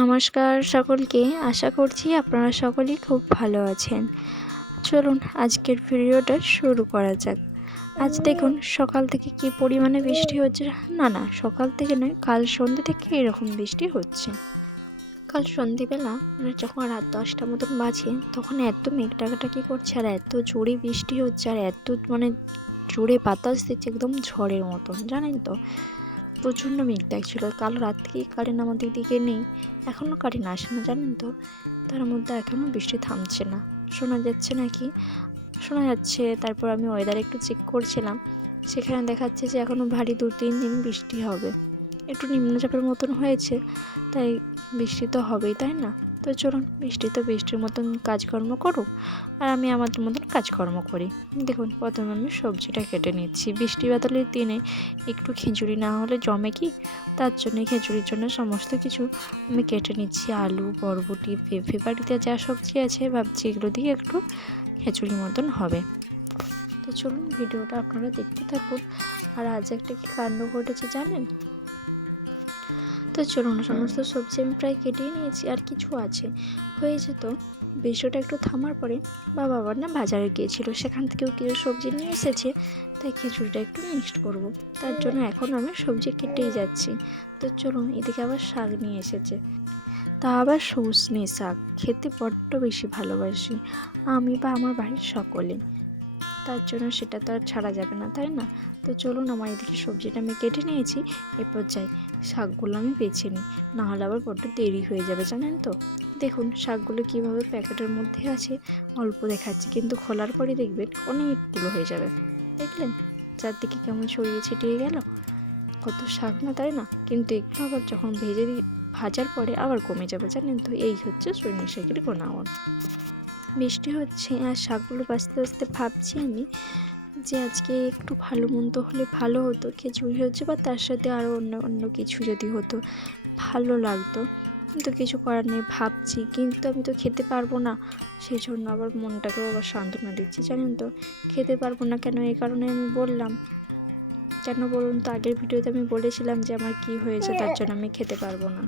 নমস্কার সকলকে। আশা করছি আপনারা সকলেই খুব ভালো আছেন। চলুন আজকের ভিডিওটা শুরু করা যাক। আজ দেখুন সকাল থেকে কি পরিমাণে বৃষ্টি হচ্ছে? না না, সকাল থেকে নয়, কাল সন্ধ্যে থেকে এরকম বৃষ্টি হচ্ছে। কাল সন্ধেবেলা মানে যখন রাত দশটা মতন বাজে, তখন এত মেঘ ডাকাটাকি করছে আর এত জোরে বৃষ্টি হচ্ছে আর এত মানে জোরে বাতাস দিচ্ছে, একদম ঝড়ের মতন, জানেন তো? প্রচণ্ড মেঘ দেখছিলো কাল রাত থেকেই কারেন্ট আমাদের দিকে নেই। এখনও কারেন্ট আসে না, জানেন তো? তার মধ্যে এখনও বৃষ্টি থামছে না। শোনা যাচ্ছে নাকি? শোনা যাচ্ছে। তারপর আমি ওয়েদার একটু চেক করছিলাম। সেখানে দেখাচ্ছে যে এখনও ভারী দু তিন দিন বৃষ্টি হবে। একটু নিম্নচাপের মতন হয়েছে, তাই বৃষ্টি তো হবেই, তাই না? তো চলুন, বৃষ্টি তো বৃষ্টির মতন কাজকর্ম করুক, আর আমি আমাদের মতন কাজকর্ম করি। দেখুন, প্রথমে আমি সবজিটা কেটে নিচ্ছি। বৃষ্টি বাদলের দিনে একটু খিচুড়ি না হলে জমে কি? তার জন্য খিচুড়ির জন্য সমস্ত কিছু আমি কেটে নিচ্ছি। আলু, বরবটি, পেঁপে বাড়িতে যা সবজি আছে, ভাবছি এগুলো দিয়ে একটু খিচুড়ির মতন হবে। তো চলুন, ভিডিওটা আপনারা দেখতে থাকুন। আর আজ একটা কি কাণ্ড ঘটেছে জানেন? তো চলুন, সমস্ত সবজি আমি প্রায় কেটে নিয়েছি, আর কিছু আছে। হয়েছে তো বৃষ্টিটা একটু থামার পরে বাবা আবার না বাজারে গিয়েছিল, সেখান থেকেও কিছু সবজি নিয়ে এসেছে, তাই খিচুড়িটা একটু মিক্সড করব। তার জন্য এখন আমি সবজি কেটেই যাচ্ছি। তো চলুন, এদিকে আবার শাক নিয়ে এসেছে। তা আবার সজনে শাক, খেতে বড্ড বেশি ভালোবাসি আমি বা আমার বাড়ির সকলে। তার জন্য সেটা তো আর ছাড়া যাবে না, তাই না? তো চলুন, আমার এদিকে সবজিটা আমি কেটে নিয়েছি এরপর যাই শাকগুলো আমি বেছে নিই। নাহলে আবার বড্ড দেরি হয়ে যাবে, জানেন তো? দেখুন, শাকগুলো কীভাবে প্যাকেটের মধ্যে আছে, অল্প দেখাচ্ছে, কিন্তু খোলার পরে দেখবেন অনেকগুলো হয়ে যাবে। দেখলেন? চারদিকে কেমন ছড়িয়ে ছিটিয়ে গেল। কত শাক না, তাই না? কিন্তু এগুলো আবার যখন ভেজে দিই, ভাজার পরে আবার কমে যাবে, জানেন তো? এই হচ্ছে সৈনিক শাকের গোনাওয়ান বৃষ্টি হচ্ছে, আর শাকগুলো বাঁচতে বাঁচতে ভাবছি আমি যে আজকে একটু ভালো মন্দ হলে ভালো হতো, খিচুড়ি হচ্ছে বা তার সাথে আরও অন্য অন্য কিছু যদি হতো, ভালো লাগতো। কিন্তু কিছু করার নেই ভাবছি, কিন্তু আমি তো খেতে পারব না। সেই জন্য আবার মনটাকেও আবার সান্ত্বনা দিচ্ছি, জানেন তো? খেতে পারব না কেন? এই কারণে আমি বললাম। কেন বলুন তো? আগের ভিডিওতে আমি বলেছিলাম যে আমার কি হয়েছে, তার জন্য আমি খেতে পারব না।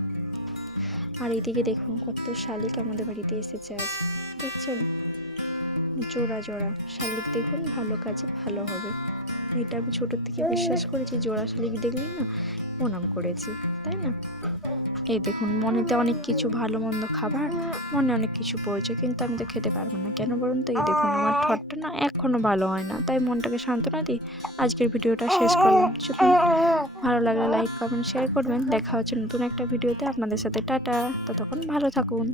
আর এইদিকে দেখুন কত শালিক আমাদের বাড়িতে এসেছে আজ। দেখছেন? জোড়া জোড়া শালিক দেখুন ভালো কাজে ভালো হবে। এটা আমি ছোটোর থেকে বিশ্বাস করেছি জোড়া শালিক দেখলেই না প্রণাম করেছি তাই না? এই দেখুন মনেতে অনেক কিছু ভালো মন্দ খাবার মনে অনেক কিছু পড়েছে কিন্তু আমি তো খেতে পারব না। কেন বলুন তো? এই দেখুন আমার ঠটটা না এখনও ভালো হয় না তাই মনটাকে সান্ত্বনা দিই আজকের ভিডিওটা শেষ করলাম। চলুন ভালো লাগলে লাইক কমেন্ট শেয়ার করবেন। দেখা হচ্ছে নতুন একটা ভিডিওতে আপনাদের সাথে। টাটা ততক্ষণ ভালো থাকুন।